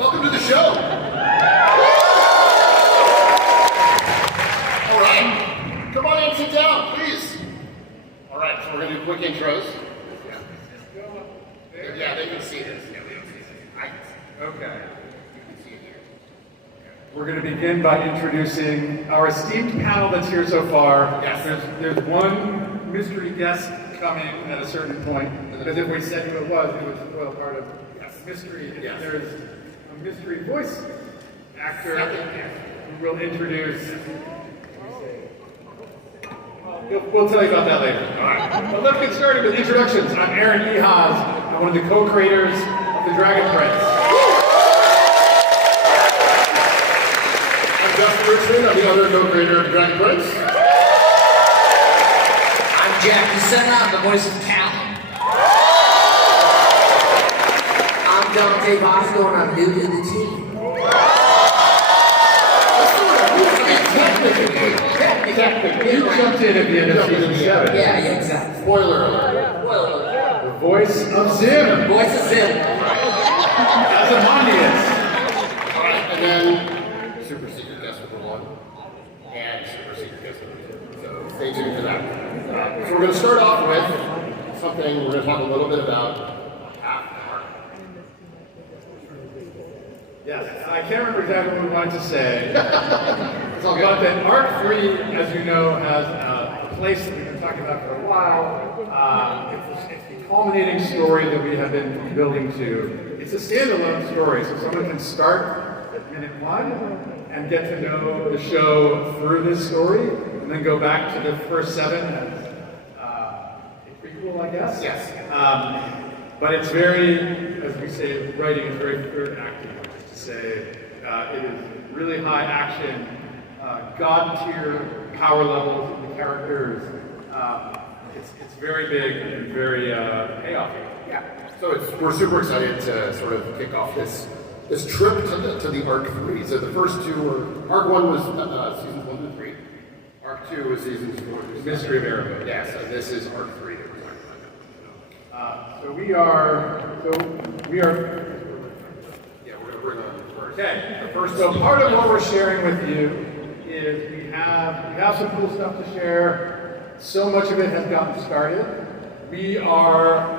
Welcome to the show. All right, come on in, sit down, please. All right, so we're gonna do quick intros. Yeah, they can see this. Okay. We're going to begin by introducing our esteemed panel that's here so far. Yes. There's one mystery guest coming at a certain point, because if we said who it would spoil part of mystery. Yes. There's a mystery voice actor who will introduce. We'll tell you about that later. All right. But let's get started with introductions. I'm Aaron Ehaz. I'm one of the co-creators of The Dragon Prince. I'm Justin Richmond. I'm the other co-creator of The Dragon Prince. I'm Sena. I'm the voice of Cal. I'm Dante Basco, and I'm new to the team. Technically. You jumped in at the end of season 7. Yeah, exactly. Spoiler alert. Well, The voice of Zim. voice of Zim. Ozymandias. All right, and then super secret guest number 1 and super secret guest number 2. So stay tuned for that. So we're going to start off with something we're going to talk a little bit about half art. Yes, I can't remember exactly what we wanted to say. It's all But good. that Arc 3, as you know, has a place that we've been talking about for a while. It's the culminating story that we have been building to. It's a standalone story, so someone can start at minute 1 and get to know the show through this story, and then go back to the first 7 as a prequel, I guess. Yes. But it's very, as we say, writing is very third acting, which is to say, it is really high action, God-tier power levels in the characters. It's very big and very payoff. Yeah. So we're super excited to sort of kick off this trip to the Arc 3. So the first 2 were, Arc 1 was seasons 1 through 3. Arc 2 was seasons 4 through 7. Mystery of Arabic. Yeah, so this is Arc 3 that we're talking about. So we are. Yeah, we're going to bring on first. Okay. So part of what we're sharing with you is we have some cool stuff to share. So much of it has gotten started. We are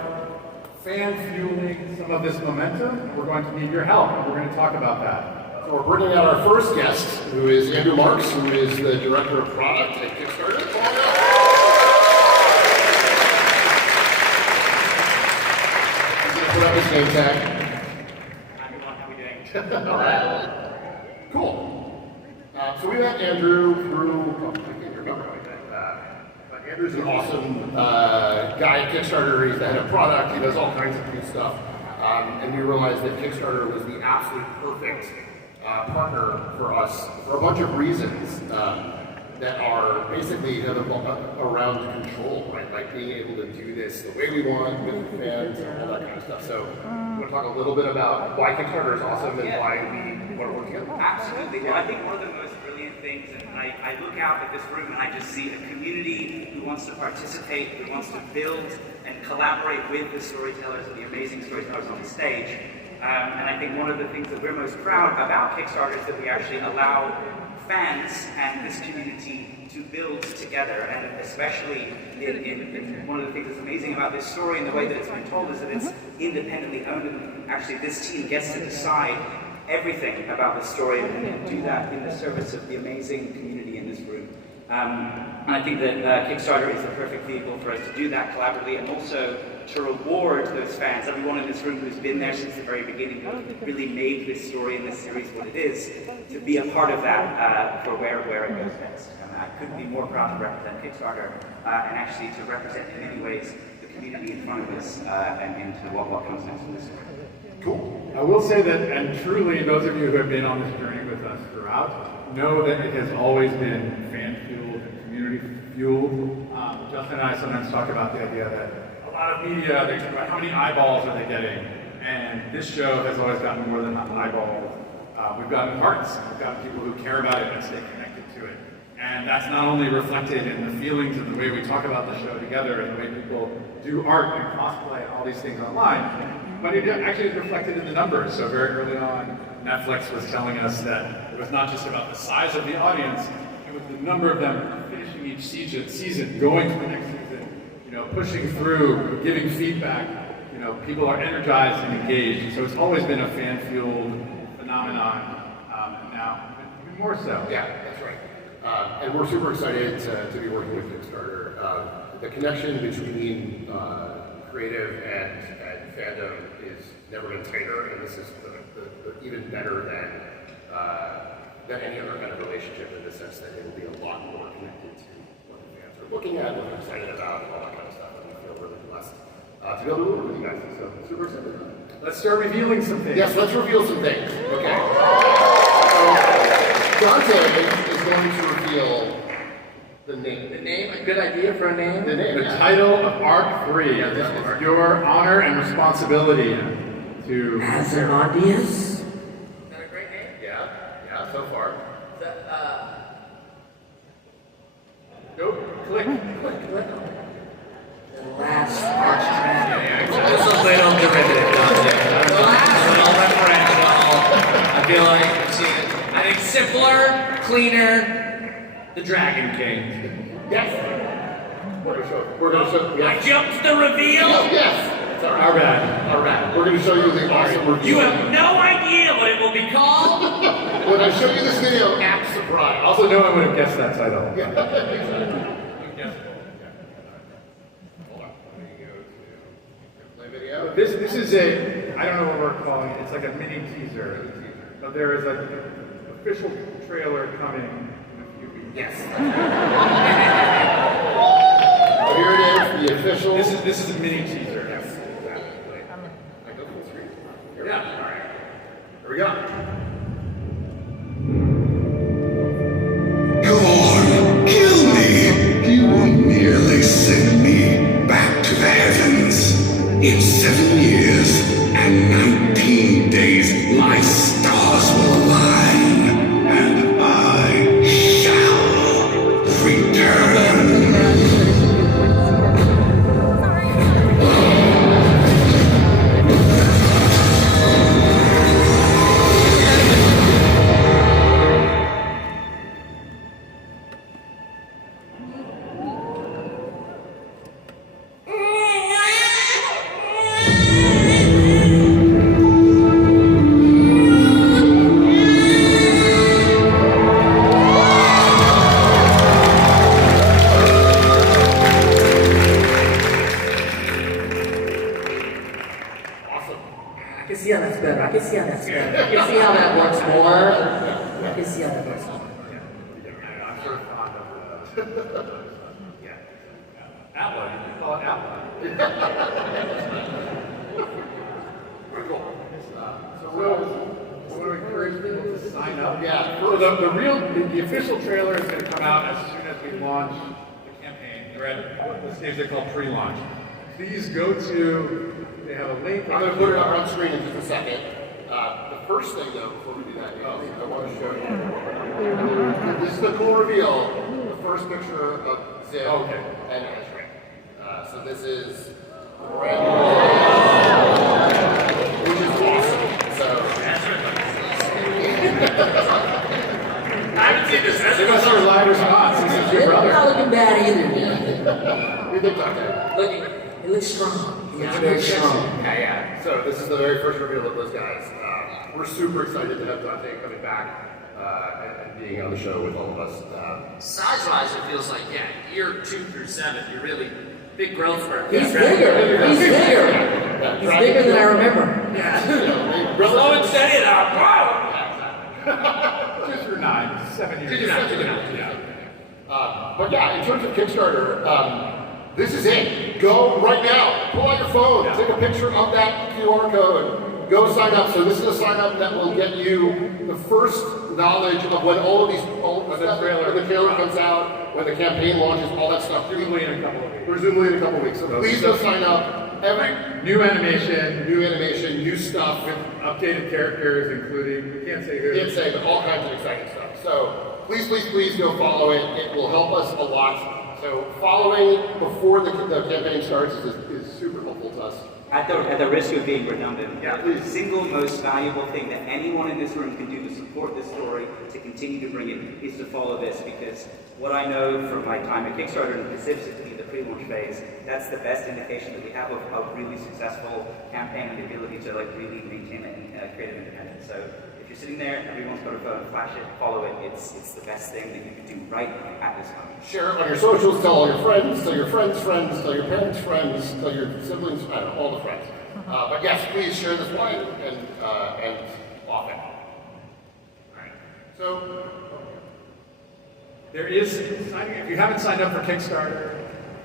fan fueling some of this momentum. We're going to need your help, and we're going to talk about that. So we're bringing out our first guest, who is Andrew Marks, who is the director of product at Kickstarter. Come on up. He's going to put up his name tag. Hi everyone, how are we doing? All right. Cool. So we met Andrew through, I can't remember how we met. But Andrew's an awesome guy at Kickstarter. He's the head of product. He does all kinds of cool stuff. And we realized that Kickstarter was the absolute perfect partner for us for a bunch of reasons that are basically around control, right? Like being able to do this the way we want with the fans and all that kind of stuff. So I want to talk a little bit about why Kickstarter is awesome and why we want to work together. Absolutely. Well, I think one of the most brilliant things, and I look out at this room and I just see a community who wants to participate, who wants to build and collaborate with the storytellers and the amazing storytellers on the stage. And I think one of the things that we're most proud about Kickstarter is that we actually allow fans and this community to build together, and especially in one of the things that's amazing about this story and the way that it's been told is that it's independently owned, and actually this team gets to decide everything about the story and do that in the service of the amazing community in this room. And I think that Kickstarter is the perfect vehicle for us to do that collaboratively, and also to reward those fans, everyone in this room who's been there since the very beginning, who really made this story and this series what it is, to be a part of that for where it goes next. And I couldn't be more proud to represent Kickstarter and actually to represent in many ways the community in front of us and into what comes next in this story. Cool. I will say that, and truly, those of you who have been on this journey with us throughout know that it has always been fan-fueled and community-fueled. Justin and I sometimes talk about the idea that a lot of media, they talk about how many eyeballs are they getting, and this show has always gotten more than eyeballs. We've gotten hearts, we've gotten people who care about it and stay connected to it. And that's not only reflected in the feelings and the way we talk about the show together and the way people do art and cosplay and all these things online, But it actually is reflected in the numbers. So very early on, Netflix was telling us that it was not just about the size of the audience, it was the number of them finishing each season, going to the next season, pushing through, giving feedback. People are energized and engaged. So it's always been a fan-fueled phenomenon, and now even more so. Yeah, that's right. And we're super excited to be working with Kickstarter. The connection between creative and fandom is never been tighter, and this is even better than any other kind of relationship, in the sense that it will be a lot more connected to what the fans are looking at, what they're excited about, and all that kind of stuff. And we feel really blessed to be able to work with you guys. So super excited. Let's start revealing some things. Yes, let's reveal some things. Okay. So Dante is going to reveal the name. The name? A good idea for a name? The name. The title of Arc 3. This is your honor and responsibility to... Ozymandias? Is that a great name? Yeah, so far. Go, click. Click. The last Archdragon. Just a little derivative, Dante. The last A little referential. I feel like I've seen it. I think simpler, cleaner, the Dragon King. Yes. We're gonna show. I Yes. jumped to the reveal? Yes. It's all right. Our bad. All right. We're gonna show you the awesome review. You have no idea what it will be called? When I show you this video, act surprised. Also, no one would have guessed that title. Hold on. Let me go to play video. This is I don't know what we're calling it. It's like a mini teaser. But there is an official trailer coming in a few weeks. Yes. So here it is, the official. This is a mini teaser. Yes. Exactly. I go full screen. Here we go. All right. Here we go. Go on, kill me. You will merely send me back to the heavens. In 7 years and 19 days, my stars will align, and I shall return. I can see how that's better. I can see how that's better. I can see how that works more. I can see how that works more. I'm sort of fond of Outline. You can call it outline. Pretty cool. So I want to encourage people to sign up. Yeah. So the official trailer is going to come out as soon as we launch the campaign. We're at this stage they call pre-launch. Please go to, they have a link. I'm going to put it up on screen in just a second. The first thing, though, before we do that, is I want to show you. This is the cool reveal. The first picture of Zim and Ezra. So this is brand new, which is awesome. So I haven't seen this. Give us our live response. This is your It's not brother. looking bad either. we think Dante. Looking, it looks strong. It looks Yeah, very very strong. Yeah. So this is the very first reveal of those guys. We're super excited to have Dante coming back and being on the show with all of us. Size-wise, it feels like, year 2 through 7, you're really big growth spurt. He's bigger. He's bigger. He's bigger than I remember. Yeah. Slow and steady now. Wow. 2 through 9, 7 years. 2 through 9. Yeah. But yeah, in terms of Kickstarter, this is it. Go right now. Pull out your phone. Take a picture of that QR code. Go sign up. So this is a sign up that will get you the first knowledge of when all of these, when the trailer comes out, when the campaign launches, all that stuff. Presumably in a couple of weeks. Presumably in a couple of weeks. So please go sign up. New animation, New stuff. with updated characters, including, we can't say who. Can't say, but all kinds of exciting stuff. So please go follow it. It will help us a lot. So following before the campaign starts is super helpful to us. At the risk of being redundant, Yeah, the please. single most valuable thing that anyone in this room can do to support this story, to continue to bring it, is to follow this, because what I know from my time at Kickstarter and specifically the pre-launch phase, that's the best indication that we have of a really successful campaign and the ability to like really maintain creative independence. So if you're sitting there, everyone's got a phone, flash it, follow it. It's the best thing that you can do right at this moment. Share it on your socials, tell all your friends, tell your friends' friends, tell your parents' friends, tell your siblings, I don't know, all the friends. But yes, please share this wine and often. Alright. So, There is signing. If you haven't signed up for Kickstarter,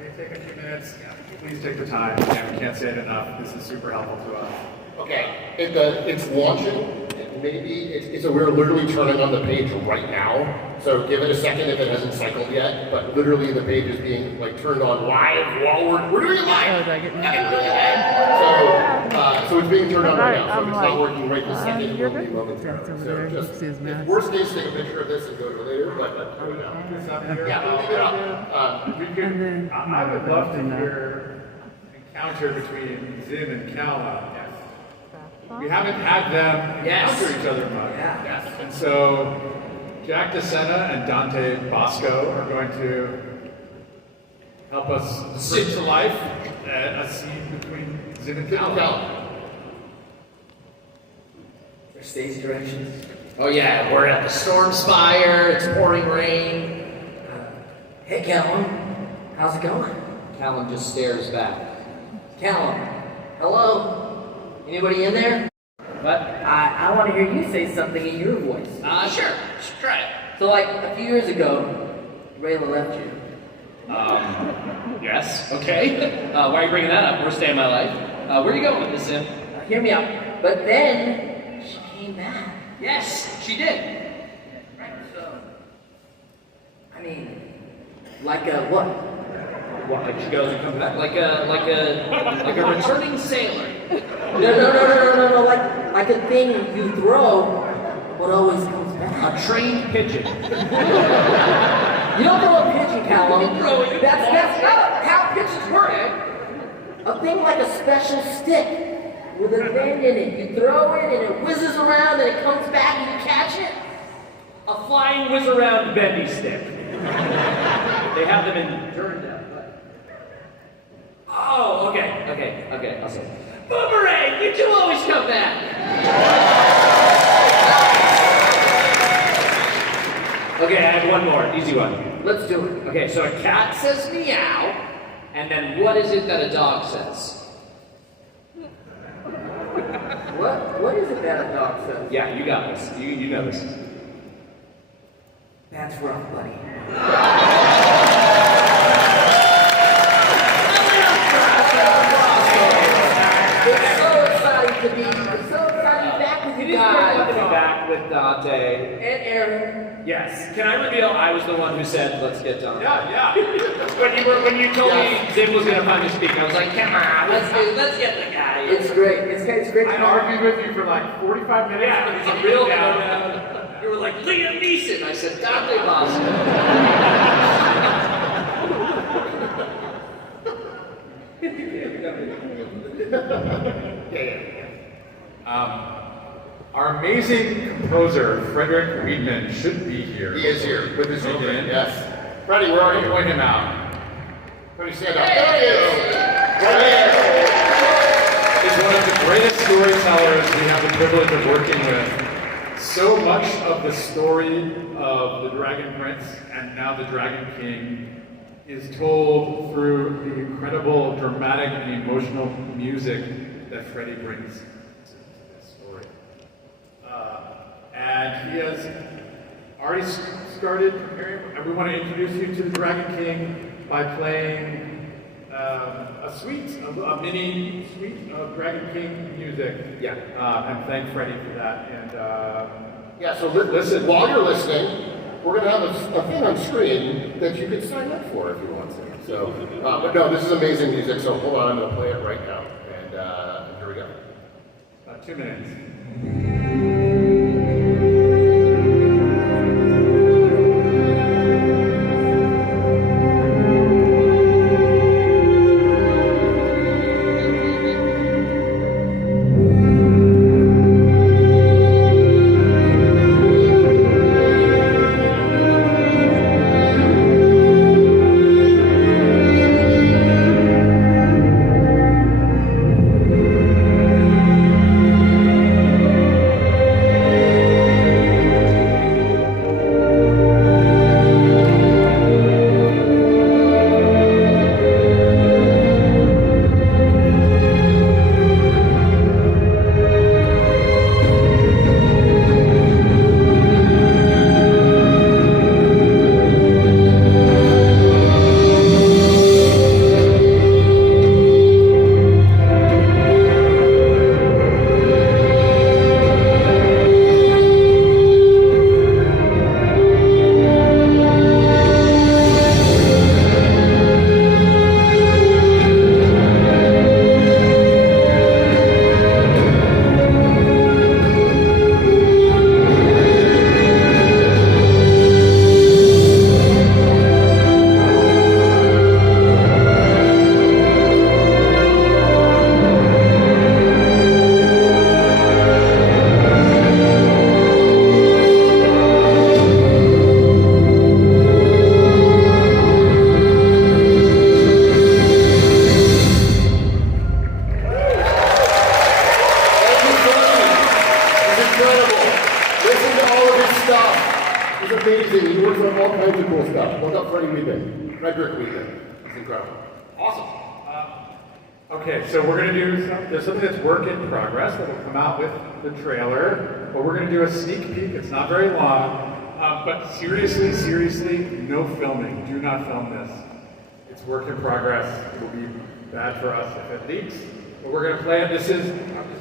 it may take a few minutes. Please take the time. Yeah, we can't say it enough. This is super helpful to us. okay, it's launching. We're literally turning on the page right now. So give it a second if it hasn't cycled yet. But literally the page is being like turned on live while we're doing it live. So it's being turned on right now. So if it's not working right this second, it will be momentarily. So just if worst case, take a picture of this and go to it later. But do it now. This up here. Yeah, leave it up. We could, I would love to hear encounter between Zim and Kala. We haven't had them encounter each other much. Yeah. And so Jack de Sena and Dante Basco are going to help us bring to life a scene between Zim and Kala. For stage directions. Oh yeah, we're at the storm spire, it's pouring rain. Hey, Callum. How's it going? Callum just stares back. Callum. Hello? Anybody in there? What? I want to hear you say something in your voice. Sure, try it. So, like, a few years ago, Rayla left you. Yes, okay. Why are you bringing that up? Worst day of my life. Where are you going with this, Sim? Hear me out. But then, she came back. Yes, she did. So, I mean, like a what? What, like she goes and comes back? Like a returning sailor. No, like a thing you throw, but always comes back. A trained pigeon. You don't throw a pigeon, Callum. That's not how pigeons work. A thing like a special stick with a bend in it. You throw it and it whizzes around and it comes back and you catch it. A flying whiz around bendy stick. They have them in Durandal. Oh, okay, I'll say. Boomerang, you do always come back. Okay, I have one more, easy one. Let's do it. Okay, so a cat says meow, and then what is it that a dog says? What is it that a dog says? Yeah, you got this. You know this. That's rough, buddy. It's so exciting to be back with you guys. Good to be back with Dante. And Aaron. Yes. Can I reveal I was the one who said, let's get Dante? Yeah. when you told me Zim was going to finally speak, I was like, come on, let's get the guy. It's great. It's great. I argued with you for like 45 minutes. Yeah, it was a real down. You were like, Liam Neeson. I said, Dante Basco. Our amazing composer, Frederick Weidman, should be here. He is here with his Begin. Yes. Freddie, where are you? Point him out. Freddie, stand up. There he is. Is one of the greatest storytellers we have the privilege of working with. So much of the story of the Dragon Prince and now the Dragon King is told through the incredible dramatic and emotional music that Freddie brings to this story. And he has already started preparing. We want to introduce you to the Dragon King by playing a mini suite of Dragon King music. Yeah. And thank Freddie for that. And Yeah, so listen, while you're listening, we're going to have a thing on screen that you can sign up for if you want to. So, but no, this is amazing music, so hold on, I'm going to play it right now. And here we go. about 2 minutes. incredible. Listen to all of his stuff. He's amazing. He works on all kinds of cool stuff. Look up Frederick Weedman. He's incredible. Awesome. Okay, so we're going to do there's something that's work in progress that will come out with the trailer, but we're going to do a sneak peek. It's not very long, but seriously, no filming. Do not film this. It's work in progress. It will be bad for us if it leaks, but we're going to play it. I'm just going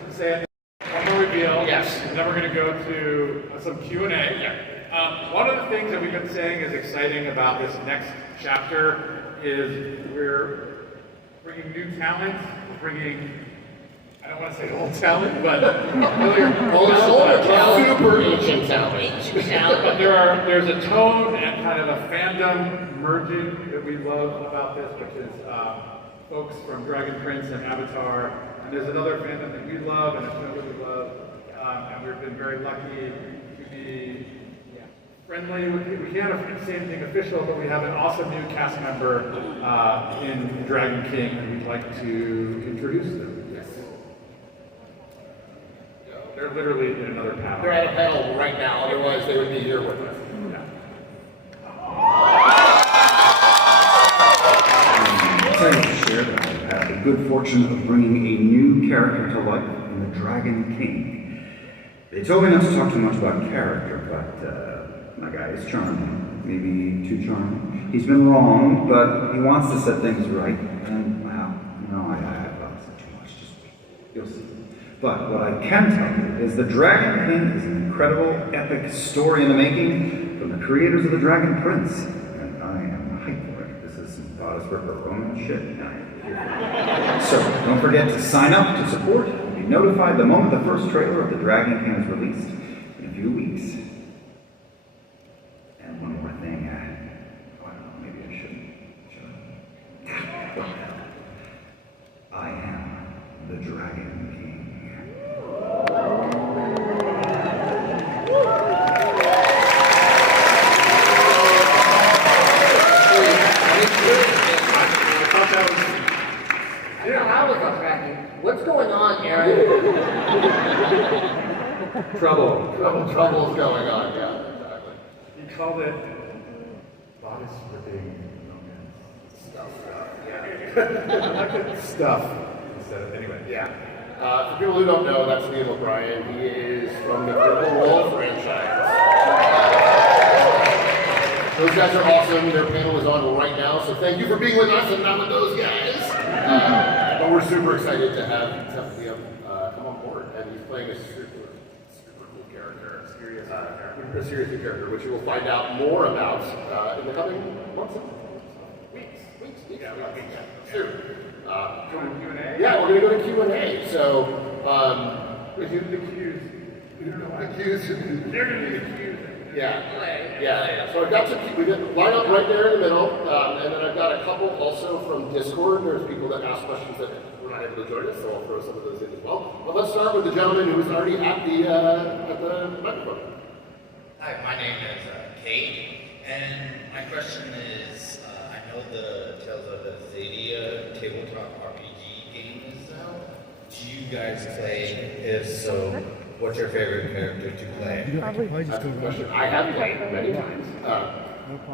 to say it. One more reveal. Yes. And then we're going to go to some Q&A. Yeah. One of the things that we've been saying is exciting about this next chapter is we're bringing new talent, bringing, I don't want to say old talent, but Super ancient talent. but there's a tone and kind of a fandom merging that we love about this, which is folks from Dragon Prince and Avatar, and there's another fandom that we love and a show that we love, and we've been very lucky to be friendly. We can't say anything official, but we have an awesome new cast member in Dragon King, and we'd like to introduce them. Yes. They're literally in another panel. They're at a panel right now, otherwise they would be here with us. I'm excited to share that I've had the good fortune of bringing a new character to life in the Dragon King. They told me not to talk too much about character, but my guy is charming, maybe too charming. He's been wronged, but he wants to set things right. And, well, no, I said too much. Just wait. You'll see. But what I can tell you is the Dragon King is an incredible, epic story in the making from the creators of the Dragon Prince. And I am hyped for it. This is some goddess ripper Roman shit. So, don't forget to sign up to support and be notified the moment the first trailer of the Dragon King is released in a few weeks. And one more thing, I don't know, maybe I shouldn't. I am the Dragon King. What's going on, Aaron? Trouble's going on, yeah, exactly. He called it bodice ripping stuff. I like it stuff instead of anyway. Yeah. For people who don't know, that's Liam O'Brien. He is from the Critical Role franchise. Those guys are awesome. Their panel is on right now, so thank you for being with us and not with those guys. But we're super excited to have Liam come on board, and he's playing a super cool character, a serious character, which you will find out more about in the coming months, weeks. Soon. Q&A? Yeah, we're going to go to Q&A. So, We do the cues. They're going to be the cues. Yeah. So I've got we got line up right there in the middle, and then I've got a couple also from Discord. There's people that ask questions that were not able to join us, so I'll throw some of those in as well. But let's start with the gentleman who was already at the microphone. Hi, my name is Kate, and my question is, I know the Tales of the Zadia tabletop RPG game is out. Do you guys play? If so, what's your favorite character to play? That's a good question. I have played many times.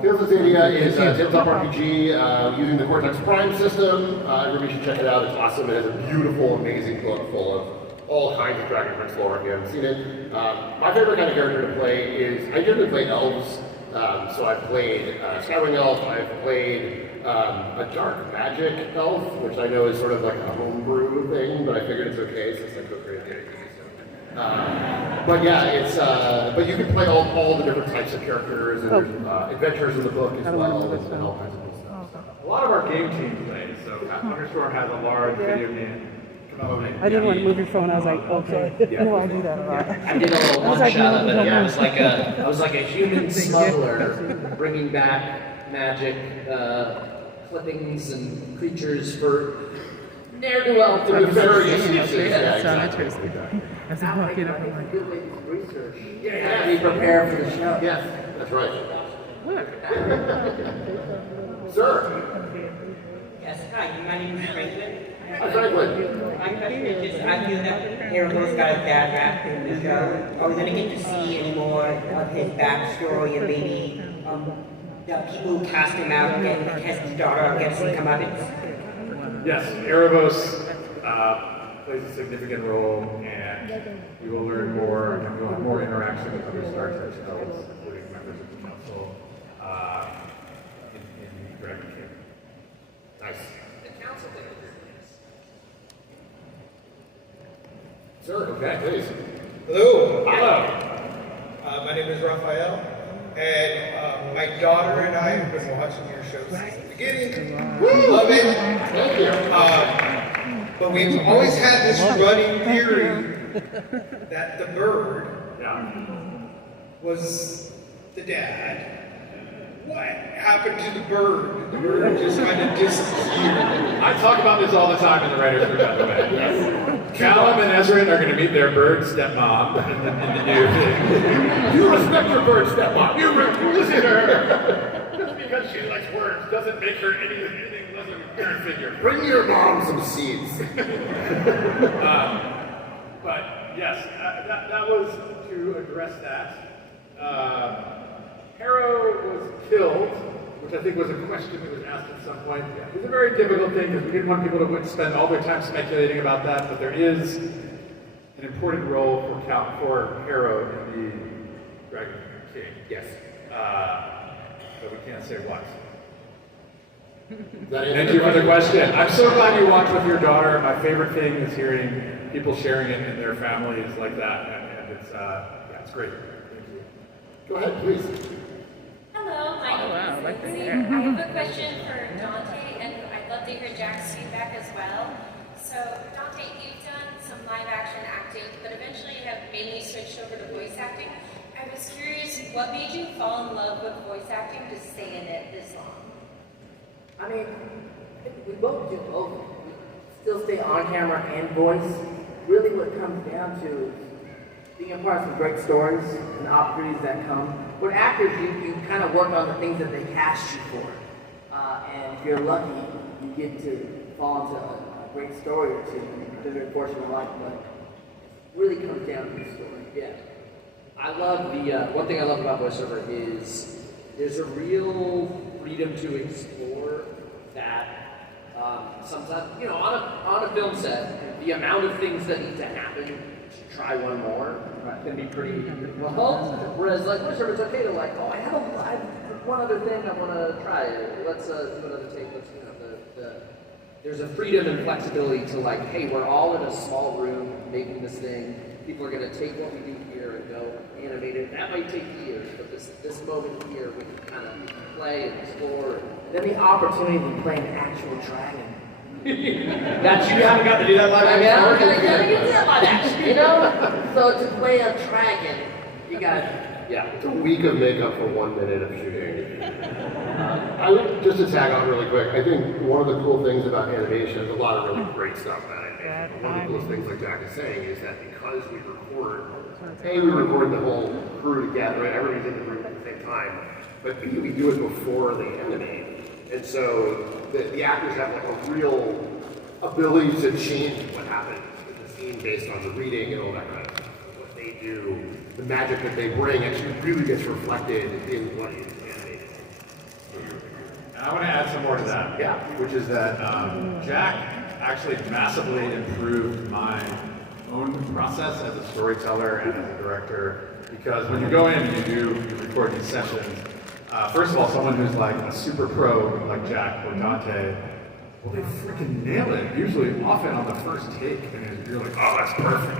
Tales of Zadia is a tabletop RPG using the Cortex Prime system. Everybody should check it out. It's awesome. It has a beautiful, amazing book full of all kinds of Dragon Prince lore if you haven't seen it. My favorite kind of character to play is, I generally play elves. So I've played Skywing Elf, I've played a dark magic elf, which I know is sort of like a homebrew thing, but I figured it's okay since I co-created the idea. But yeah, it's but you can play all the different types of characters, and there's adventures in the book as well, and all kinds of cool stuff. A lot of our game team plays, so Thunderstorm has a large video game. I didn't want to move your phone. I was like, okay. No, I do that a lot. I did a little one shot of it. Yeah, I was like a human smuggler, bringing back magic clippings and creatures for ne'er-do-well For the very That sounds interesting. I said, walk it up. I'm like, good way to research. You have to be prepared for the show. Yes, that's right. Sir. Yes, hi, my name is Franklin. I Hi, Franklin. My question is just, I feel that Erebos got a bad rap in the show. Are we going to get to see any more of his backstory and maybe the people who cast him out get his daughter gets some comeuppance? Yes, Erebos plays a significant role, and we will learn more, and we will have more interaction with other Star Trek shows, including members of the council in Dragon King. Nice. The council did it. Sir, okay, please. Hello. Hello. My name is Raphael, and my daughter and I have been watching your show since the beginning. Love it. Thank you. But we've always had this running theory that the bird was the dad. What happened to the bird? The bird just kind of disappeared. I talk about this all the time in the writer's room, by the way. Callum and Ezra are going to meet their bird stepmom in the new thing. You respect your bird stepmom. You listen to her. Just because she likes words doesn't make her anything less of a parent figure. Bring your mom some seeds. But yes, that was to address that. Harrow was killed, which I think was a question that was asked at some point. It was a very difficult thing because we didn't want people to spend all their time speculating about that, but there is an important role for Harrow in the Dragon King. Yes. But we can't say what. That Thank you for the question. I'm so glad you watched with your daughter. My favorite thing is hearing people sharing it in their families like that, and it's great. Thank you. Go ahead, please. Hello, my name is Lindsay. I have a question for Dante, and I'd love to hear Jack's feedback as well. So, Dante, you've done some live action acting, but eventually you have mainly switched over to voice acting. I was curious, what made you fall in love with voice acting to stay in it this long? I mean, I think we both do both. We still stay on camera and voice. Really what it comes down to is being a part of some great stories and opportunities that come. With actors, you kind of work on the things that they cast you for. And if you're lucky, you get to fall into a great story or two. They're very fortunate in life, but it really comes down to the story. Yeah. I love one thing I love about voiceover is there's a real freedom to explore that sometimes, on a film set, the amount of things that need to happen to try one more can be pretty difficult. Whereas like voiceover, it's okay to I have one other thing I want to try. Let's do another take. There's a freedom and flexibility to hey, we're all in a small room making this thing. People are going to take what we do here and go animate it. That might take years, but this moment here, we can kind of play and explore. And then the opportunity to play an actual dragon. That you haven't got to do that live action. I gotta get to that live action, So to play a dragon, you gotta. Yeah, it's a week of makeup for 1 minute of shooting. I would just to tag on really quick. I think one of the cool things about animation is a lot of really great stuff about animation. One of the coolest things, like Jack is saying, is that because we record the whole crew together, right? Everybody's in the room at the same time. But B, we do it before they animate. And so the actors have a real ability to change what happens in the scene based on the reading and all that kind of stuff. What they do, the magic that they bring actually really gets reflected in what is animated. And I want to add some more to that. Yeah. Which is that Jack actually massively improved my own process as a storyteller and as a director. Because when you go in and you record these sessions, first of all, someone who's a super pro like Jack or Dante, well, they freaking nail it. Usually, often on the first take, and you're like, oh, that's perfect.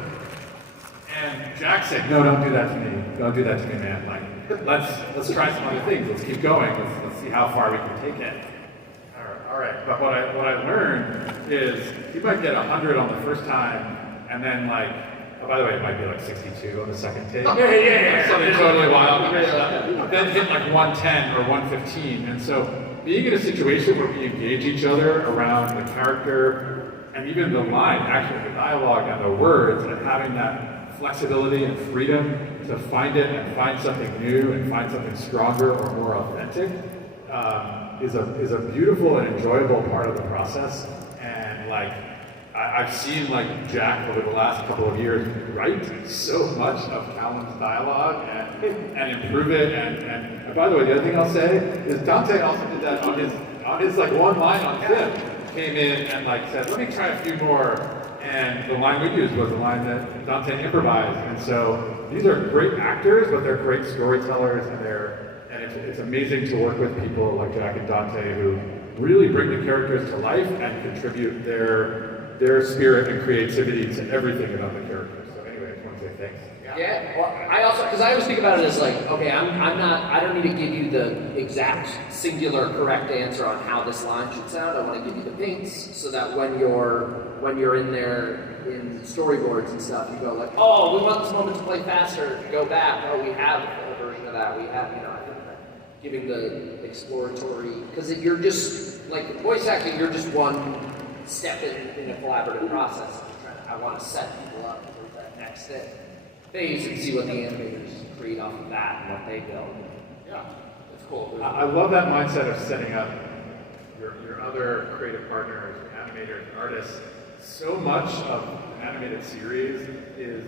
And Jack said, no, don't do that to me. Don't do that to me, man. Let's try some other things. Let's keep going. Let's see how far we can take it. All right. But what I learned is you might get 100 on the first time, and then oh, by the way, it might be 62 on the second take. Yeah. Something totally wild. Then hit 110 or 115. And so being in a situation where we engage each other around the character and even the line, actually the dialogue and the words, and having that flexibility and freedom to find it and find something new and find something stronger or more authentic is a beautiful and enjoyable part of the process. And I've seen like Jack over the last couple of years write so much of Callum's dialogue and improve it. And by the way, the other thing I'll say is Dante also did that on his like one line on film. Came in and like said, let me try a few more. And the line we used was the line that Dante improvised. And so these are great actors, but they're great storytellers, and it's amazing to work with people like Jack and Dante who really bring the characters to life and contribute their spirit and creativity to everything about the characters. So anyway, I just want to say thanks. Yeah, well, I also, because I always think about it as like, okay, I don't need to give you the exact singular correct answer on how this line should sound. I want to give you the paints so that when you're in there in storyboards and stuff, you go like, oh, we want this moment to play faster, go back, oh, we have a version of that, we have, you know, I think that giving the exploratory, because you're just, like voice acting, you're just one step in a collaborative process. I want to set people up for that next phase and see what the animators create off of that and what they build. Yeah, that's cool. I love that mindset of setting up your other creative partners, animators, artists. So much of an animated series is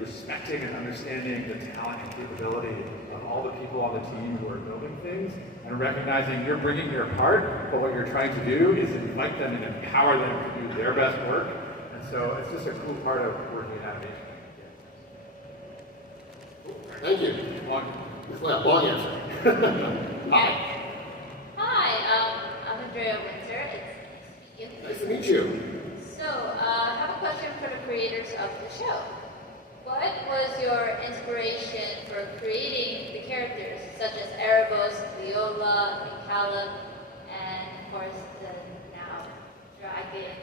respecting and understanding the talent and capability of all the people on the team who are building things and recognizing you're bringing your part, but what you're trying to do is invite them and empower them to do their best work. And so it's just a cool part of working in animation. Thank you. Long answer. Hi. Hi, I'm Andrea Winter. It's Nice to meet you. So, I have a question for the creators of the show. What was your inspiration for creating the characters, such as Erebos, Viola, and Callum, and of course the now Dragon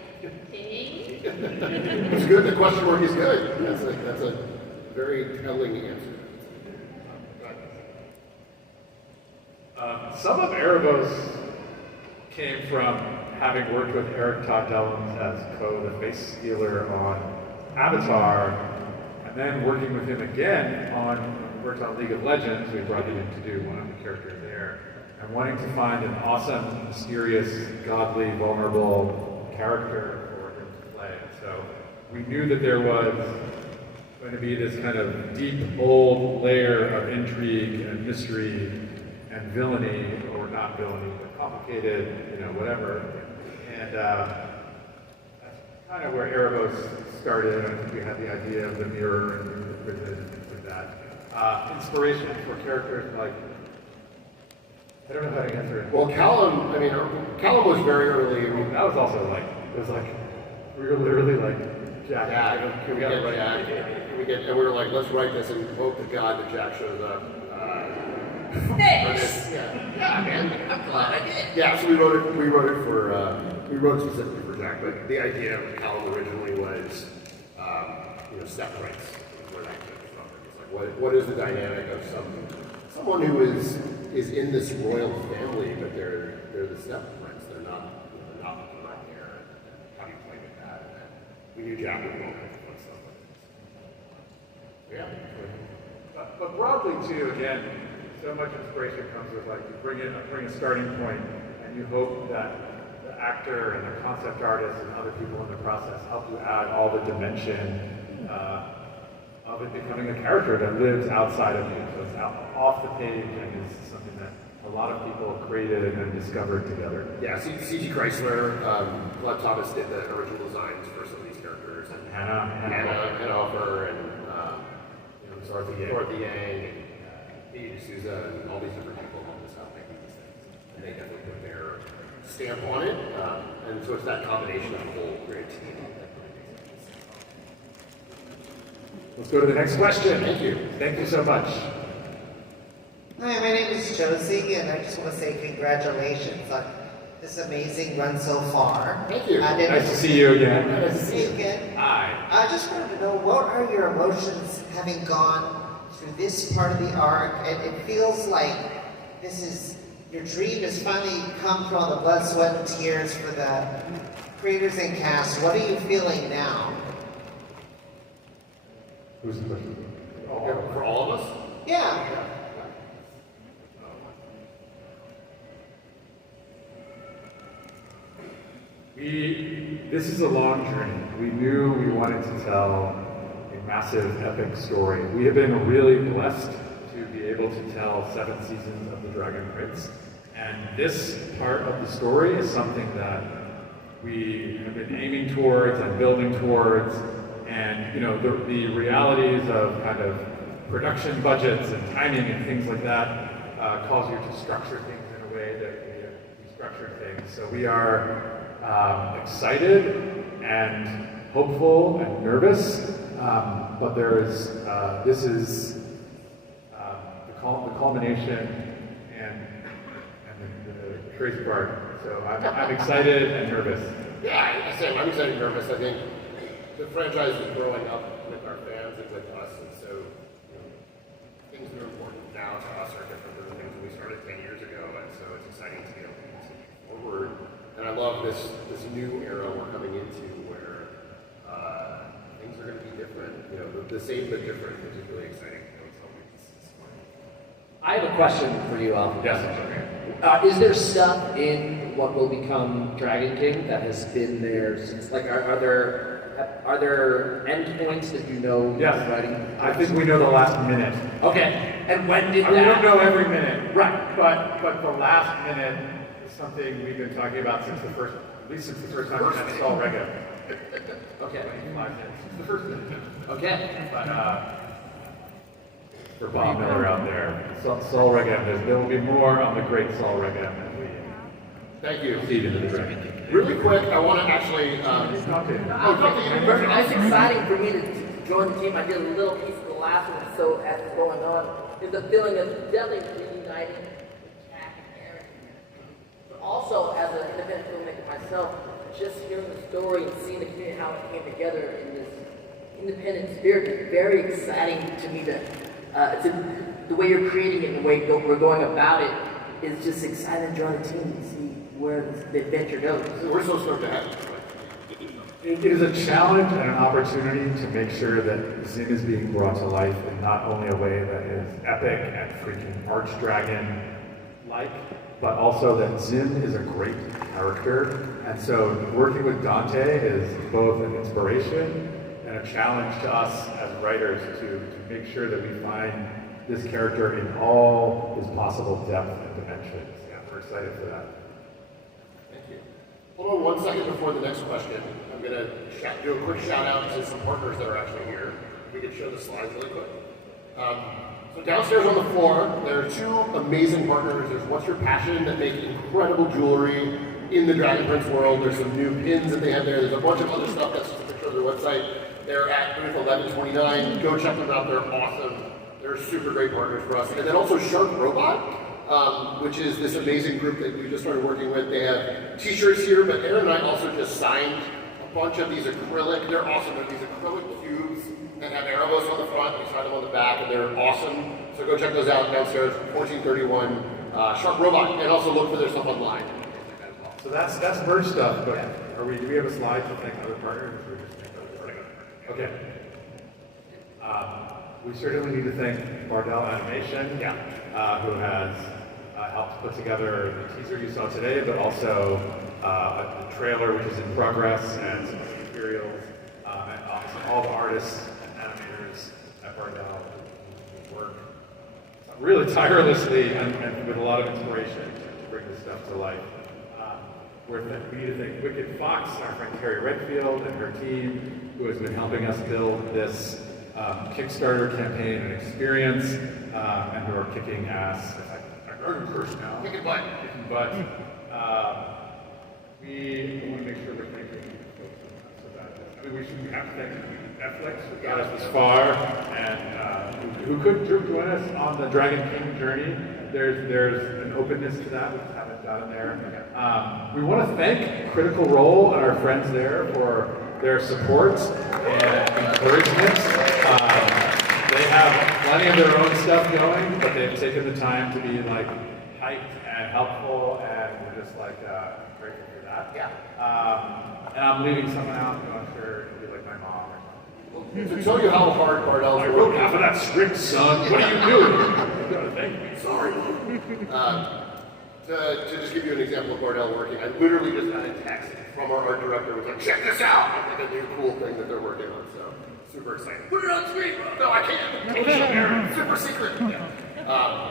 King? It's good. The question mark is good. That's a very telling answer. Some of Erebos came from having worked with Eric Todd Dellums as the face stealer on Avatar, and then working with him again on worked on League of Legends. We brought him in to do one of the characters there, and wanting to find an awesome, mysterious, godly, vulnerable character for him to play. So we knew that there was going to be this kind of deep, old layer of intrigue and mystery and villainy, or not villainy, but complicated, you know, whatever. And that's kind of where Erebos started. I think we had the idea of the mirror and the prison and things like that. Inspiration for characters like, I don't know how to answer it. Well, Callum was very early. That was also like, it was like, we were literally like, Jack. Yeah, can we get Jack? And we were like, let's write this and hope to God that Jack shows up. Thanks! Yeah, man. I'm glad I did. Yeah, so we wrote it specifically for Jack, but the idea of Callum originally was, step rights, where that came from. It's like, what is the dynamic of someone who is in this royal family, but they're the step rights, they're not the right heir. How do you play with that? And we knew Jack would welcome stuff like this. Yeah. But broadly too, again, so much inspiration comes with like you bring a starting point, and you hope that the actor and the concept artist and other people in the process help you add all the dimension of it becoming a character that lives outside of you. So it's off the page and is something that a lot of people created and discovered together. Yeah, C.G. Chrysler, Gleb Thomas did the original designs for some of these characters, and Hannah Hopper, and Dorothy Yang, and Pete D'Souza, and all these different people helped us out making these things. And they definitely put their stamp on it, and so it's that combination of the whole great team. Let's go to the next question. Thank you. Thank you so much. Hi, my name is Josie, and I just want to say congratulations on this amazing run so far. Thank you. Nice to see you again. Nice to see you again. Hi. I just wanted to know, what are your emotions having gone through this part of the arc? And it feels like your dream has finally come through all the blood, sweat, and tears for the creators and cast. What are you feeling now? Who's the question? For all of us? Yeah. We this is a long journey. We knew we wanted to tell a massive epic story. We have been really blessed to be able to tell 7 seasons of The Dragon Prince. And this part of the story is something that we have been aiming towards and building towards. And the realities of kind of production budgets and timing and things like that cause you to structure things in a way that we structure things. So we are excited and hopeful and nervous, but this is the culmination and the crazy part. So I'm excited and nervous. Yeah, I'm excited and nervous. I think the franchise is growing up with our fans and with us, and so things that are important now to us are different than the things that we started 10 years ago, and so it's exciting to be able to continue forward. And I love this new era we're coming into where things are going to be different. The same but different, which is really exciting. I have a question for you, Al. Yes. Is there stuff in what will become Dragon King that has been there since? Like, are there endpoints that you know? Yes. Writing? I think we know the last minute. Okay. And when did that? We don't know every minute. Right. But the last minute is something we've been talking about since at least since the first time we had Saul Rega. Okay. 5 minutes. Since the first minute. Okay. But for Bob Miller out there, Saul Rega, there will be more on the great Saul Rega as we Thank you. proceed into the Dragon King. Really quick, I want to actually. It's exciting for me to join the team. I did a little piece of the last one, so as it's going on, there's a feeling of definitely reuniting Jack and Aaron. But also, as an independent filmmaker myself, just hearing the story and seeing the community, how it came together in this independent spirit is very exciting to me. The way you're creating it and the way we're going about it is just exciting to join the team and see where the adventure goes. We're so stoked to have you. It is a challenge and an opportunity to make sure that Zin is being brought to life in not only a way that is epic and freaking archdragon-like, but also that Zin is a great character. And so working with Dante is both an inspiration and a challenge to us as writers to make sure that we find this character in all his possible depth and dimensions. Yeah, we're excited for that. Thank you. Hold on 1 second before the next question. I'm going to do a quick shout out to some partners that are actually here. We can show the slides really quick. So downstairs on the floor, there are 2 amazing partners. There's What's Your Passion that make incredible jewelry in the Dragon Prince world. There's some new pins that they have there. There's a bunch of other stuff. That's just a picture of their website. They're at booth 1129. Go check them out. They're awesome. They're super great partners for us. And then also Shark Robot, which is this amazing group that we just started working with. They have t-shirts here, but Aaron and I also just signed a bunch of these acrylic. They're awesome. They're these acrylic cubes that have arrows on the front. We signed them on the back, and they're awesome. So go check those out downstairs, 1431 Shark Robot, and also look for their stuff online. So that's merch stuff, but do we have a slide to thank other partners? Okay. We certainly need to thank Bardell Animation, who has helped put together the teaser you saw today, but also a trailer which is in progress and some materials, and all the artists and animators at Bardell who work really tirelessly and with a lot of inspiration to bring this stuff to life. We need to thank Wicked Fox, our friend Terry Redfield and her team, who has been helping us build this Kickstarter campaign and experience, and who are kicking ass. I'm first now. Kicking butt. Kicking butt. We want to make sure we're thanking we have to thank Netflix, who got us this far, and who could join us on the Dragon King journey. There's an openness to that, we just haven't gotten there. We want to thank Critical Role and our friends there for their support and encouragement. They have plenty of their own stuff going, but they've taken the time to be hyped and helpful, and we're just grateful for that. Yeah. And I'm leaving someone out, I'm not sure it'll be like my mom or something. To show you how hard Bardell's I wrote half of that script, son. What are you doing? You gotta thank me. Sorry. to just give you an example of Bardell working, I literally just got a text from our art director, was like, check this out! It's like a new cool thing that they're working on, so super excited. Put it on screen, bro! No, I can't! Super secret! Yeah.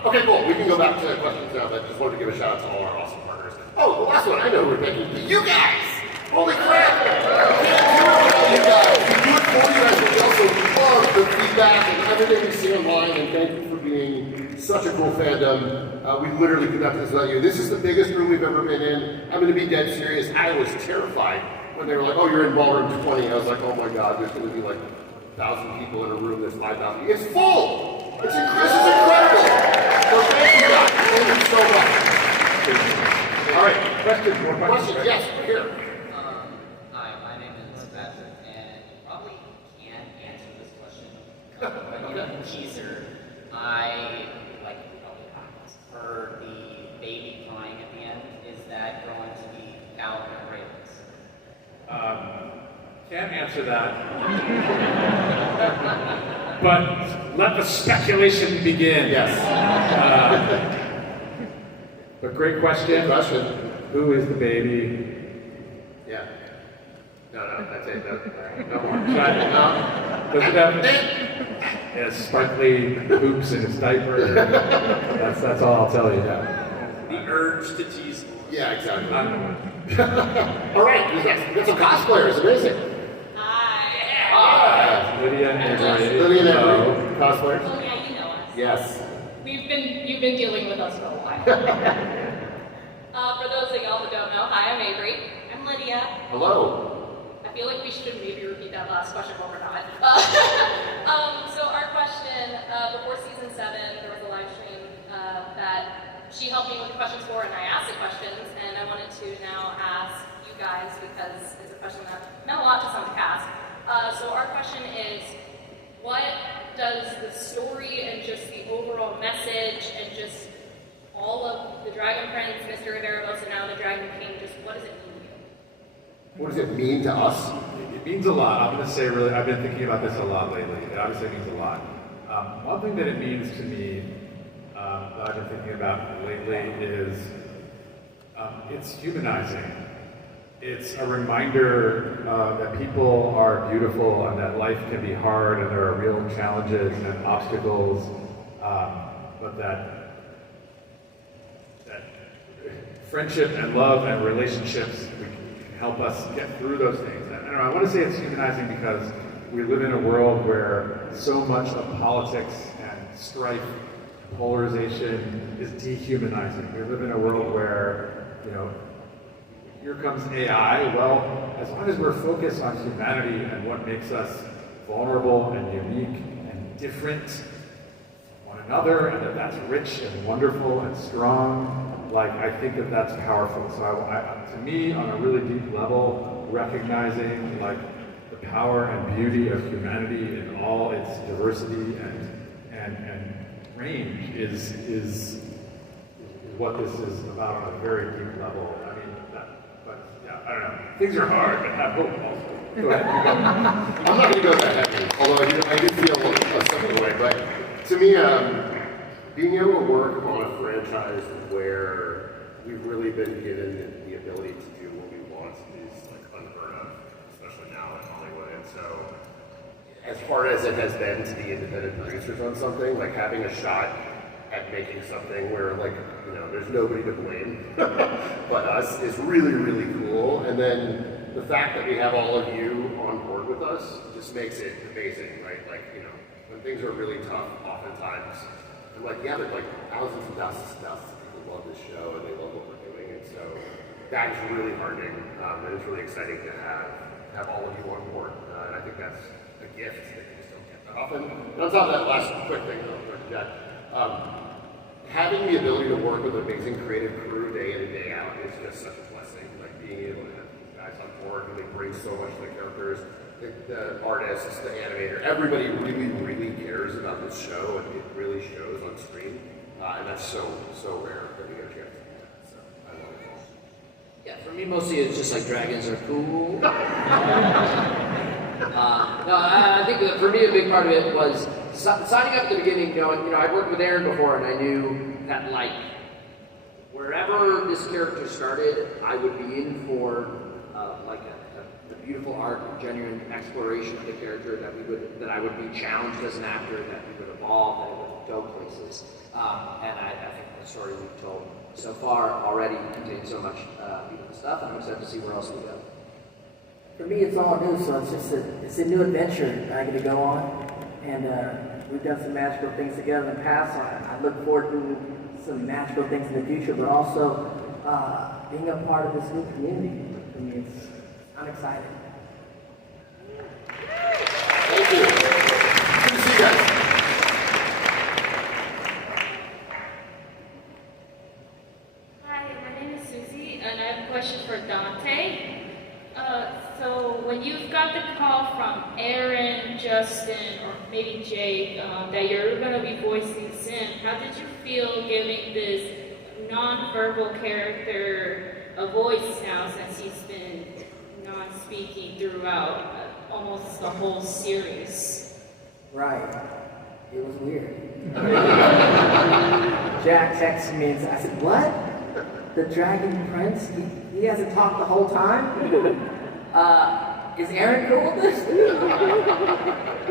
Okay, cool. We can go back to questions now, but just wanted to give a shout out to all our awesome partners. Oh, the last one, I know who we're thanking. You guys! Holy crap! We can't do it without you guys. We do it for you guys, but we also love the feedback and everything we see online, and thank you for being such a cool fandom. We literally could not do this without you. This is the biggest room we've ever been in. I'm going to be dead serious. I was terrified when they were like, oh, you're in Ballroom 20. I was like, oh my God, there's going to be like 1,000 people in a room. There's 5,000. It's full! This is incredible! So thank you guys. Thank you so much. All right, questions? More questions? Yes, here. Hi, my name is Patrick, and you probably can't answer this question. But in the teaser, I heard the baby crying at the end. Is that going to be Calvin and Ravens? Can't answer that. But let the speculation begin. Yes. But great question. Good question. Who is the baby? Yeah. No, that's it. No more. No. Does it have sparkly hoops in its diaper? That's all I'll tell you. The urge to tease. Yeah, exactly. All right, we got some cosplayers. Amazing. Hi. Lydia and Avery. Lydia and Avery, cosplayers. Oh yeah, you know us. Yes. You've been dealing with us for a while. For those of y'all who don't know, hi, I'm Avery. I'm Lydia. Hello. I feel like we should maybe repeat that last question while we're not. So our question, before season 7, there was a live stream that she helped me with the questions for, and I asked the questions, and I wanted to now ask you guys, because it's a question that meant a lot to some of the cast. So our question is, what does the story and just the overall message and just all of the Dragon Prince, Mr. Averos, and now the Dragon King, just what does it mean to you? What does it mean to us? It means a lot. I'm going to say really, I've been thinking about this a lot lately. It obviously means a lot. One thing that it means to me that I've been thinking about lately is it's humanizing. It's a reminder that people are beautiful and that life can be hard and there are real challenges and obstacles, but that friendship and love and relationships can help us get through those things. And I don't know, I want to say it's humanizing because we live in a world where so much of politics and strife, polarization is dehumanizing. We live in a world where, here comes AI. Well, as long as we're focused on humanity and what makes us vulnerable and unique and different from one another, and that's rich and wonderful and strong, I think that's powerful. So to me, on a really deep level, recognizing the power and beauty of humanity in all its diversity and range is what this is about on a very deep level. I mean, I don't know. Things are hard, but have hope also. Go ahead. I'm not going to go that heavy, although I do feel a certain way. But to me, being able to work on a franchise where we've really been given the ability to do what we want is unheard of, especially now in Hollywood. And so, as hard as it has been to be independent producers on something, having a shot at making something where there's nobody to blame but us is really, really cool. And then the fact that we have all of you on board with us just makes it amazing, right? When things are really tough, oftentimes I'm but thousands and thousands of people love this show and they love what we're doing. And so that is really heartening, and it's really exciting to have all of you on board. And I think that's a gift that you just don't get that often. And on top of that, last quick thing, having the ability to work with an amazing creative crew day in and day out is just such a blessing. Being able to have these guys on board who bring so much to the characters, the artists, the animator, everybody really, really cares about this show, and it really shows on screen. And that's so rare that we get a chance to do that. So I love it. Yeah, for me mostly it's just dragons are cool. No, I think that for me a big part of it was signing up at the beginning. I'd worked with Aaron before, and I knew that wherever this character started, I would be in for like a beautiful arc, genuine exploration of the character that I would be challenged as an actor, that we would evolve, that it would go places. And I think the story we've told so far already contains so much beautiful stuff, and I'm excited to see where else we go. For me, it's all new, so it's a new adventure that I get to go on, and we've done some magical things together in the past, so I look forward to some magical things in the future, but also being a part of this new community. I mean, I'm excited. Thank you. Good to see you guys. Hi, my name is Susie, and I have a question for Dante. So when you've got the call from Aaron, Justin, or maybe Jake, that you're going to be voicing Sim, how did you feel giving this non-verbal character a voice now, since he's been non-speaking throughout almost the whole series? Right. It was weird. Jack texted me and I said, what? The Dragon Prince? He hasn't talked the whole time? Is Aaron cool with this?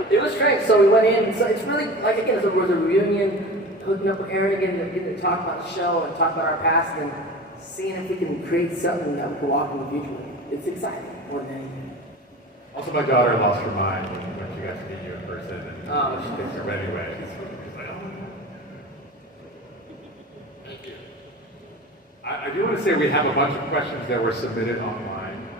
It was strange. So we went in. So it's really, like, again, it was a reunion, hooking up with Aaron again, getting to talk about the show and talk about our past and seeing if we can create something that we can walk in the future with. It's exciting more than anything. Also, my daughter lost her mind when she got to meet you in person, and she thinks you're anyway. She's like, oh. Thank you. I do want to say we have a bunch of questions that were submitted online.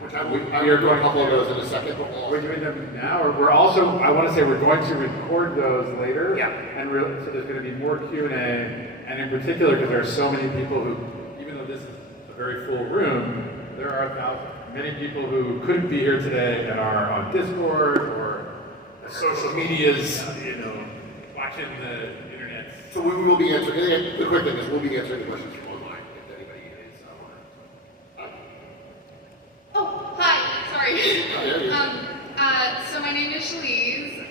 We are going a couple of those in a second. We're doing them now, or we're also, I want to say we're going to record those later. Yeah. And so there's going to be more Q&A, and in particular, because there are so many people who, even though this is a very full room, there are many people who couldn't be here today and are on Discord or social medias, watching the internet. So we will be answering, the quick thing is we'll be answering the questions from online if anybody is Oh, hi, sorry. So my name is Shalise,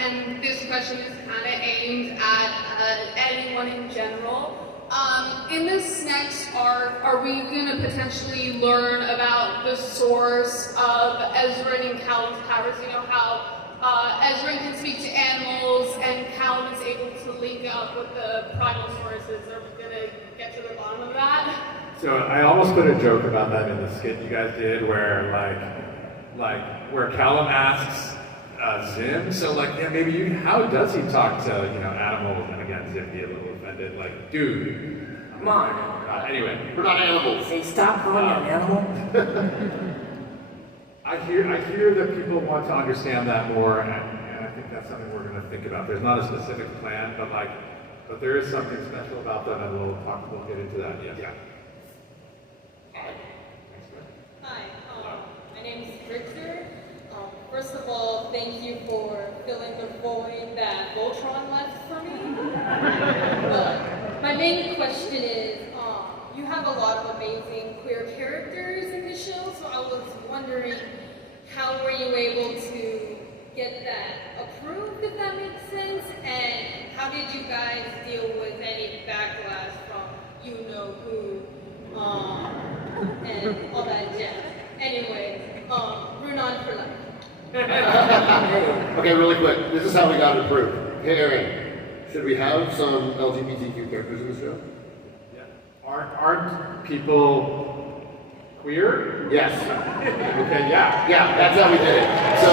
and this question is kind of aimed at anyone in general. In this next arc, are we going to potentially learn about the source of Ezran and Callum's powers? You know how Ezran can speak to animals and Callum is able to link up with the primal sources. Are we going to get to the bottom of that? So I almost put a joke about that in the skit you guys did, where where Callum asks Zim, so maybe how does he talk to animals? And again, Zim be a little offended, like, dude, come on. Anyway, we're not animals. Hey, stop calling me an animal. I hear that people want to understand that more, and I think that's something we're going to think about. There's not a specific plan, but there is something special about them, and we'll get into that. Yes. Yeah. Hi, my name is Richard. First of all, thank you for filling the void that Voltron left for me. My main question is, you have a lot of amazing queer characters in the show, so I was wondering, how were you able to get that approved, if that makes sense? And how did you guys deal with any backlash from you-know-who, and all that jazz? Anyways, Runan for life. Okay, really quick. This is how we got it approved. Hey, Aaron, should we have some LGBTQ characters in the show? Yeah. Aren't people queer? Yes. Okay, yeah. Yeah, that's how we did it. So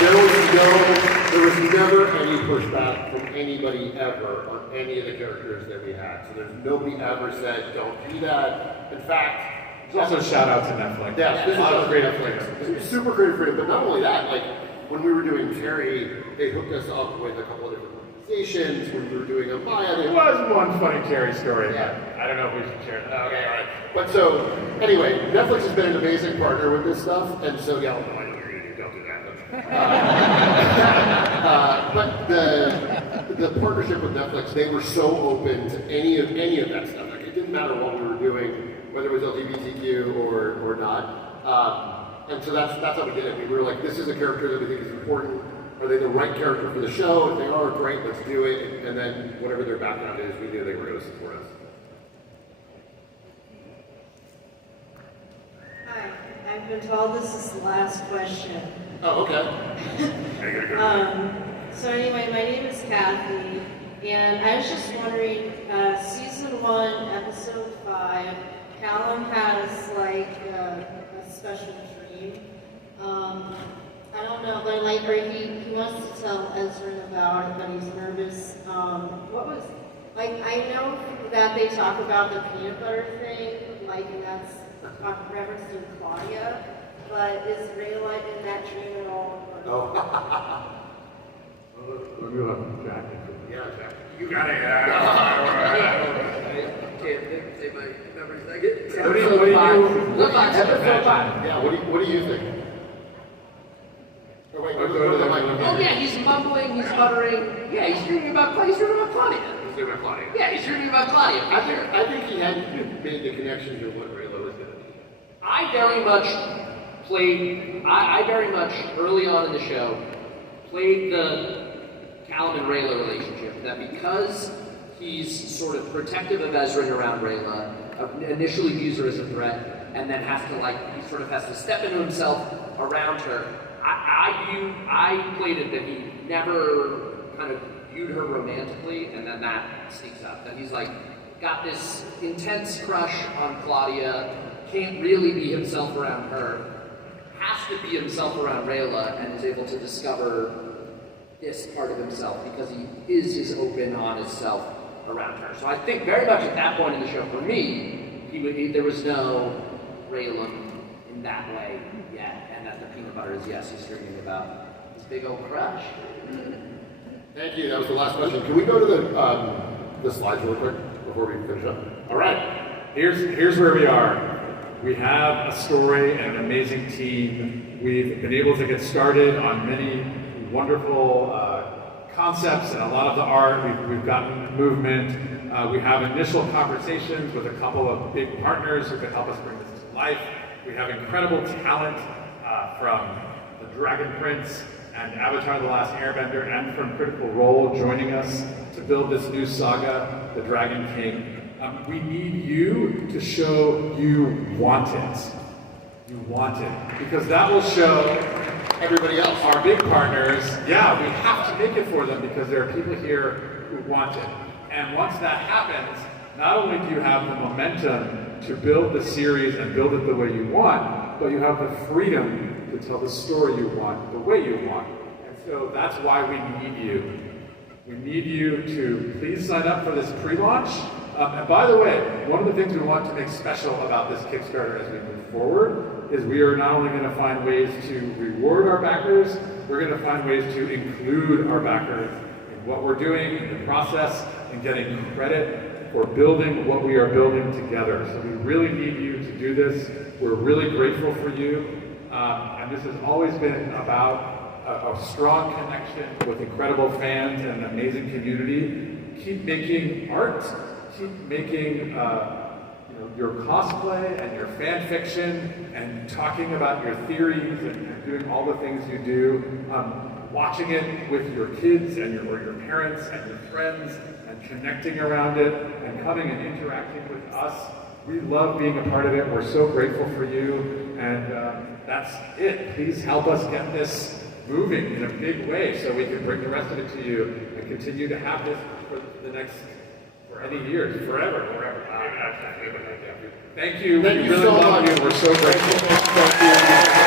there was never any pushback from anybody ever on any of the characters that we had. So there's nobody ever said, don't do that. In fact, also shout out to Netflix. Yeah, this is a creative freedom. Super creative freedom, but not only that, when we were doing Terry, they hooked us up with a couple of different organizations. When we were doing Amaya, there was one funny Terry story, yeah. But I don't know if we should share that. Okay, all right. But so, anyway, Netflix has been an amazing partner with this stuff, and so, yeah, no, I know you're going to do, don't do that. But the partnership with Netflix, they were so open to any of that stuff. Like, it didn't matter what we were doing, whether it was LGBTQ or not. And so that's how we did it. We were like, this is a character that we think is important, Are they the right character for the show? If they are, great, let's do it. And then whatever their background is, we knew they were going to support us. Hi, I've been told this is the last question. Oh, okay. So anyway, my name is Kathy, and I was just wondering, season 1, episode 5, Callum has like a special dream. I don't know, but like, or he wants to tell Ezra about it, but he's nervous. What was, like, I know that they talk about the peanut butter thing, like, and that's referencing Claudia, but is Rayla in that dream at all? Oh. We'll have Jack. Yeah, Jack. You got it. I can't say my numbers. I get Episode 5. Yeah, what do you think? Oh, wait, go to the mic. Oh yeah, he's mumbling, he's muttering. Yeah, he's dreaming about Claudia. He's dreaming about Claudia. He's dreaming about Claudia. Yeah, he's dreaming about Claudia. I think he had made the connection to what Rayla was going to do. I very much played, I very much, early on in the show, played the Callum and Rayla relationship. That because he's sort of protective of Ezra around Rayla, initially views her as a threat, and then has to he sort of has to step into himself around her. I played it that he never kind of viewed her romantically, and then that sneaks up. That he's like, got this intense crush on Claudia, can't really be himself around her, has to be himself around Rayla, and is able to discover this part of himself because he is his open, honest self around her. So I think very much at that point in the show, for me, there was no Rayla in that way yet, and that the peanut butter is, yes, he's dreaming about his big old crush. Thank you. That was the last question. Can we go to the slides real quick before we finish up? All right. Here's where we are. We have a story and an amazing team. We've been able to get started on many wonderful concepts and a lot of the art. We've gotten movement. We have initial conversations with a couple of big partners who can help us bring this to life. We have incredible talent from the Dragon Prince and Avatar: The Last Airbender, and from Critical Role joining us to build this new saga, The Dragon King. We need you to show you want it. You want it. Because that will show everybody else, our big partners, yeah, we have to make it for them because there are people here who want it. And once that happens, not only do you have the momentum to build the series and build it the way you want, but you have the freedom to tell the story you want, the way you want. And so that's why we need you. We need you to please sign up for this pre-launch. And by the way, one of the things we want to make special about this Kickstarter as we move forward is we are not only going to find ways to reward our backers, we're going to find ways to include our backers in what we're doing, in the process, and getting credit for building what we are building together. So we really need you to do this. We're really grateful for you. And this has always been about a strong connection with incredible fans and an amazing community. Keep making art. Keep making your cosplay and your fan fiction and talking about your theories and doing all the things you do. Watching it with your kids and your parents and your friends and connecting around it and coming and interacting with us. We love being a part of it. We're so grateful for you. And that's it. Please help us get this moving in a big way so we can bring the rest of it to you and continue to have this for the next many years, forever. Thank you. Thank you we really so love much. you. We're so grateful. Thank you.